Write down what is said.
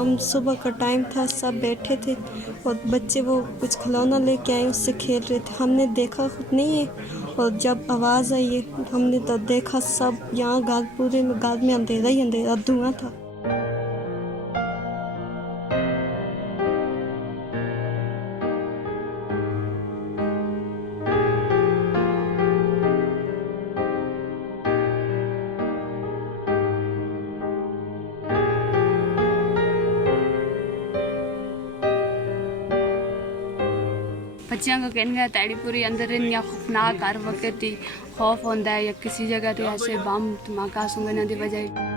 हम सुबह का टाइम था, सब बैठे थे और बच्चे वो कुछ खिलौना लेके आए, उससे खेल रहे थे। हमने देखा खुद नहीं है, और जब आवाज़ आई है हमने तो देखा सब यहाँ पूरे में गाँव में अंधेरा ही अंधेरा, धुआं था। बच्चियां को कहने ताड़ी पूरी अंदर या खौफनाक हर वक्त ही खौफ होता है या किसी जगह तो ऐसे बम धमाका सुनने की वजह